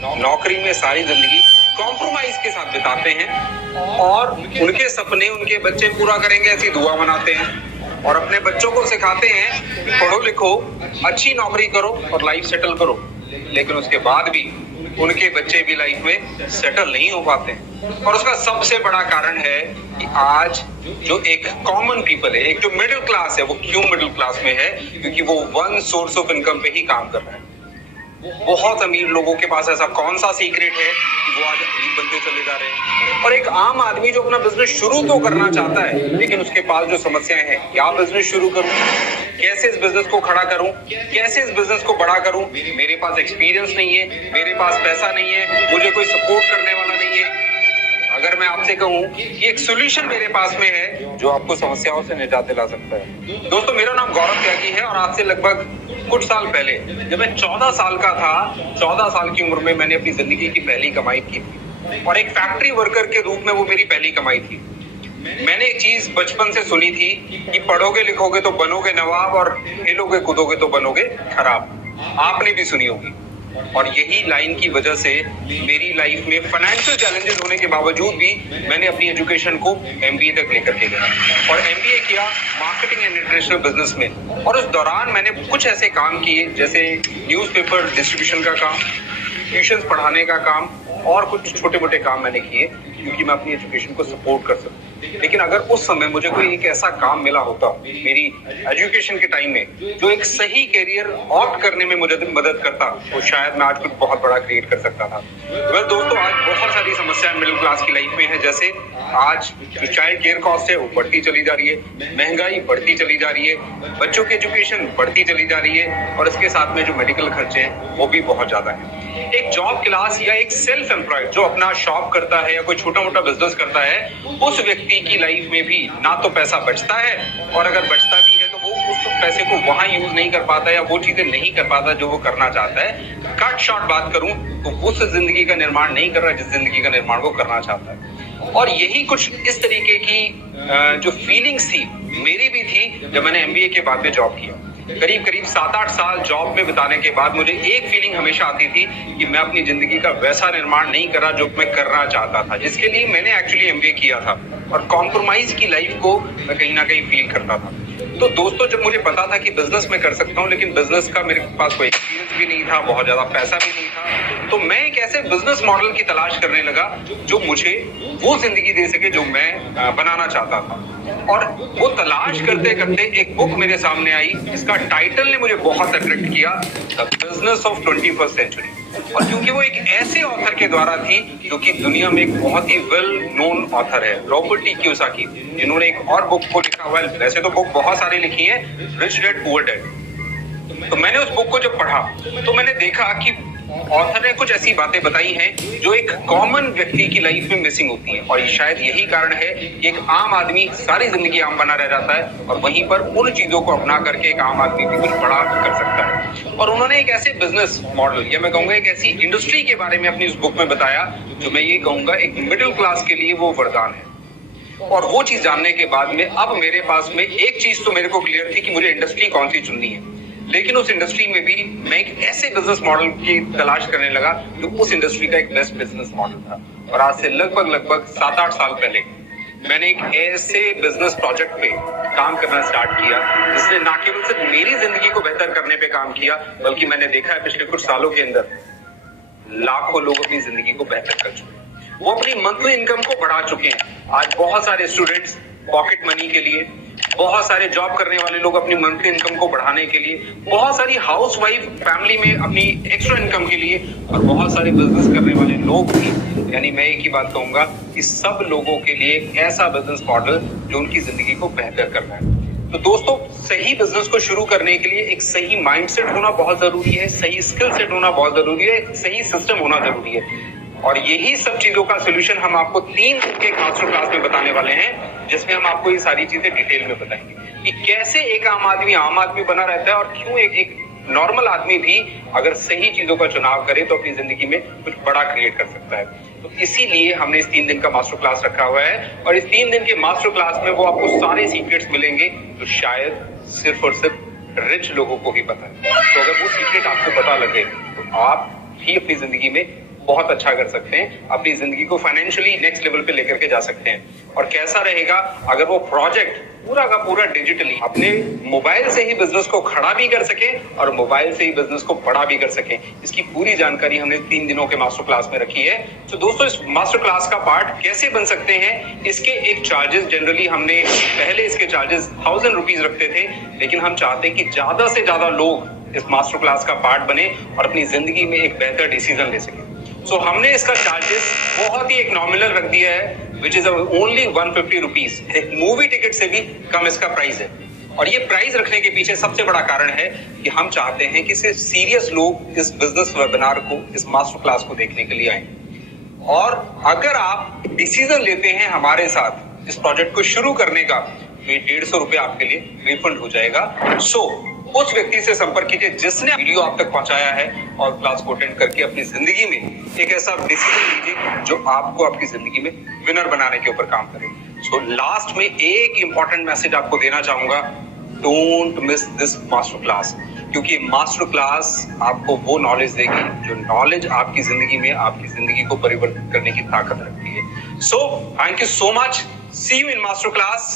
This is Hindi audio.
नौकरी में सारी जिंदगी कॉम्प्रोमाइज के साथ बिताते हैं और उनके सपने उनके बच्चे पूरा करेंगे ऐसी दुआ मनाते हैं और अपने बच्चों को सिखाते हैं कि पढ़ो लिखो, अच्छी नौकरी करो और लाइफ सेटल करो, लेकिन उसके बाद भी उनके बच्चे भी लाइफ में सेटल नहीं हो पाते हैं। और उसका सबसे बड़ा कारण है कि आज जो एक कॉमन पीपल है, एक जो मिडिल क्लास है, वो क्यों मिडिल क्लास में है? क्योंकि वो वन सोर्स ऑफ इनकम पे ही काम कर रहा है। बहुत अमीर लोगों के पास ऐसा कौन सा सीक्रेट है कि वो आज अमीर बनते चले जा रहे हैं? और एक आम आदमी जो अपना बिजनेस शुरू तो करना चाहता है, लेकिन उसके पास जो समस्याएं हैं, क्या बिजनेस शुरू करूं, कैसे इस बिजनेस को खड़ा करूं, कैसे इस बिजनेस को बड़ा करूं, मेरे पास एक्सपीरियंस नहीं है, मेरे पास पैसा नहीं है, मुझे कोई सपोर्ट करने वाला नहीं है। अगर मैं आपसे कहूं कि एक सॉल्यूशन मेरे पास में है जो आपको समस्याओं से निजात दिला सकता है। दोस्तों, मेरा नाम गौरव त्यागी है और आज से लगभग कुछ साल पहले जब मैं 14 साल का था, 14 साल की उम्र में मैंने अपनी जिंदगी की पहली कमाई की थी और एक फैक्ट्री वर्कर के रूप में वो मेरी पहली कमाई थी। मैंने एक चीज बचपन से सुनी थी कि पढ़ोगे लिखोगे तो बनोगे नवाब और खेलोगे कूदोगे तो बनोगे खराब। आपने भी सुनी होगी। और यही लाइन की वजह से मेरी लाइफ में फाइनेंशियल चैलेंजेस होने के बावजूद भी मैंने अपनी एजुकेशन को एमबीए तक लेकर के गया और एमबीए किया मार्केटिंग एंड इंटरनेशनल बिजनेस में। और उस दौरान मैंने कुछ ऐसे काम किए जैसे न्यूज़पेपर डिस्ट्रीब्यूशन का काम, ट्यूशंस पढ़ाने का काम और कुछ छोटे मोटे काम मैंने किए क्योंकि मैं अपनी एजुकेशन को सपोर्ट कर सकूं। लेकिन अगर उस समय मुझे कोई एक ऐसा काम मिला होता मेरी एजुकेशन के टाइम में जो एक सही कैरियर ऑप्ट करने में मुझे मदद करता, तो शायद मैं आज कुछ बहुत बड़ा क्रिएट कर सकता था। वेल दोस्तों, आज बहुत सारी समस्याएं मिडिल क्लास की लाइफ में है। जैसे आज जो चाइल्ड केयर कॉस्ट है वो बढ़ती चली जा रही है, महंगाई बढ़ती चली जा रही है, बच्चों की एजुकेशन बढ़ती चली जा रही है और इसके साथ में जो मेडिकल खर्चे हैं वो भी बहुत ज्यादा है। एक जॉब क्लास या एक सेल्फ एम्प्लॉयड जो अपना शॉप करता है या कोई छोटा मोटा बिजनेस करता है, उस व्यक्ति की लाइफ में भी ना तो पैसा बचता है और अगर बचता भी है तो वो उस पैसे को वहां यूज नहीं कर पाता या वो चीजें नहीं कर पाता जो वो करना चाहता है। कट शॉर्ट बात करूं तो उस जिंदगी का निर्माण नहीं कर रहा जिस जिंदगी का निर्माण वो करना चाहता है। और यही कुछ इस तरीके की जो फीलिंग्स थी मेरी भी थी जब मैंने एमबीए के बाद में जॉब किया। करीब 7-8 साल जॉब में बिताने के बाद मुझे एक फीलिंग हमेशा आती थी कि मैं अपनी जिंदगी का वैसा निर्माण नहीं कर रहा जो मैं करना चाहता था, जिसके लिए मैंने एक्चुअली एमबीए किया था। और कॉम्प्रोमाइज की लाइफ को मैं कहीं ना कहीं फील करता था। तो दोस्तों, जब मुझे पता था कि बिजनेस में कर सकता हूँ, लेकिन बिजनेस का मेरे पास कोई एक्सपीरियंस भी नहीं था, बहुत ज्यादा पैसा भी नहीं था, तो मैं एक ऐसे बिजनेस मॉडल की तलाश करने लगा जो मुझे वो जिंदगी दे सके जो मैं बनाना चाहता था। और वो तलाश करते करते एक बुक मेरे सामने आई, इसका टाइटल ने मुझे बहुत अट्रैक्ट किया, the business of 21st century. और क्योंकि वो एक ऐसे ऑथर के द्वारा थी जो कि दुनिया में एक बहुत ही वेल नोन ऑथर है, रॉबर्ट टी कियोसाकी, जिन्होंने एक और बुक को लिखा हुआ है। वैसे तो बुक बहुत सारी लिखी है, रिच डैड पुअर डैड। तो मैंने उस बुक को जब पढ़ा तो मैंने देखा कि ऑथर ने कुछ ऐसी बातें बताई हैं जो एक कॉमन व्यक्ति की लाइफ में मिसिंग होती हैं। और शायद यही कारण है कि एक आम आदमी सारी जिंदगी आम बना रह जाता है और वहीं पर उन चीजों को अपना करके एक आम आदमी भी कुछ बड़ा कर सकता है। और उन्होंने एक ऐसे बिजनेस मॉडल या मैं कहूंगा एक ऐसी इंडस्ट्री के बारे में अपनी उस बुक में बताया जो मैं ये कहूंगा एक मिडिल क्लास के लिए वो वरदान है। और वो चीज जानने के बाद में अब मेरे पास में एक चीज तो मेरे को क्लियर थी कि मुझे इंडस्ट्री कौन सी चुननी है, लेकिन उस इंडस्ट्री में भी मैं एक ऐसे बिजनेस मॉडल की तलाश करने लगा जो उस इंडस्ट्री का एक बेस्ट बिजनेस मॉडल था। और आज से लगभग 7-8 साल पहले मैंने एक ऐसे बिजनेस प्रोजेक्ट पे काम करना स्टार्ट किया जिसने ना केवल सिर्फ मेरी जिंदगी को बेहतर करने पे काम किया, बल्कि मैंने देखा है पिछले कुछ सालों के अंदर लाखों लोग अपनी जिंदगी को बेहतर कर चुके हैं, वो अपनी मंथली इनकम को बढ़ा चुके हैं। आज बहुत सारे स्टूडेंट्स पॉकेट मनी के लिए, बहुत सारे जॉब करने वाले लोग अपनी मंथली इनकम को बढ़ाने के लिए, बहुत सारी हाउसवाइफ फैमिली में अपनी एक्स्ट्रा इनकम के लिए और बहुत सारे बिजनेस करने वाले लोग भी, यानी मैं एक ही बात कहूंगा कि सब लोगों के लिए एक ऐसा बिजनेस मॉडल जो उनकी जिंदगी को बेहतर कर रहा है। तो दोस्तों, सही बिजनेस को शुरू करने के लिए एक सही माइंडसेट होना बहुत जरूरी है, सही स्किल सेट होना बहुत जरूरी है, एक सही सिस्टम होना जरूरी है। और यही सब चीजों का सोल्यूशन हम आपको 3 दिन के मास्टर क्लास में बताने वाले हैं, जिसमें हम आपको ये सारी चीजें डिटेल में बताएंगे कि कैसे एक आम आदमी बना रहता है और क्यों एक नॉर्मल आदमी भी अगर सही चीजों का चुनाव करे तो अपनी जिंदगी में कुछ बड़ा क्रिएट कर सकता है। तो इसीलिए हमने इस 3 दिन का मास्टर क्लास रखा हुआ है और इस 3 दिन के मास्टर क्लास में वो आपको सारे सीक्रेट्स मिलेंगे जो शायद सिर्फ और सिर्फ रिच लोगों को ही पता है। तो अगर वो सीक्रेट आपको पता लगे तो आप भी अपनी जिंदगी में बहुत अच्छा कर सकते हैं, अपनी जिंदगी को फाइनेंशियली नेक्स्ट लेवल पे लेकर के जा सकते हैं। और कैसा रहेगा अगर वो प्रोजेक्ट पूरा का पूरा डिजिटली अपने मोबाइल से ही बिजनेस को खड़ा भी कर सके और मोबाइल से ही बिजनेस को बड़ा भी कर सके। इसकी पूरी जानकारी हमने 3 दिनों के मास्टर क्लास में रखी है। तो दोस्तों, इस मास्टर क्लास का पार्ट कैसे बन सकते हैं, इसके एक चार्जेस जनरली हमने पहले इसके चार्जेस 1000 रुपीज रखते थे, लेकिन हम चाहते हैं कि ज्यादा से ज्यादा लोग इस मास्टर क्लास का पार्ट बने और अपनी जिंदगी में एक बेहतर डिसीजन ले सके। सो हमने इसका चार्जेस बहुत ही एक नॉमिनल रख दिया है, विच इज ओनली 150 रुपीज। एक मूवी टिकट से भी कम इसका प्राइस है। और ये प्राइस रखने के पीछे सबसे बड़ा कारण है कि हम चाहते हैं कि सिर्फ सीरियस लोग इस बिजनेस वेबिनार को, इस मास्टर क्लास को देखने के लिए आए। और अगर आप डिसीजन लेते हैं हमारे साथ इस प्रोजेक्ट को शुरू करने का, तो ये 150 रुपये आपके लिए रिफंड हो जाएगा। सो उस व्यक्ति से संपर्क कीजिए जिसने वीडियो आप तक पहुंचाया है और क्लास को अटेंड करके अपनी जिंदगी में एक ऐसा डिसीजन लीजिए जो आपको आपकी जिंदगी में विनर बनाने के ऊपर काम करे। सो लास्ट में एक इंपॉर्टेंट मैसेज आपको देना चाहूंगा, don't miss this master class, क्योंकि मास्टर क्लास आपको वो नॉलेज देगी जो नॉलेज आपकी जिंदगी में आपकी जिंदगी को परिवर्तित करने की ताकत रखती है। So thank you so much, see you in master class.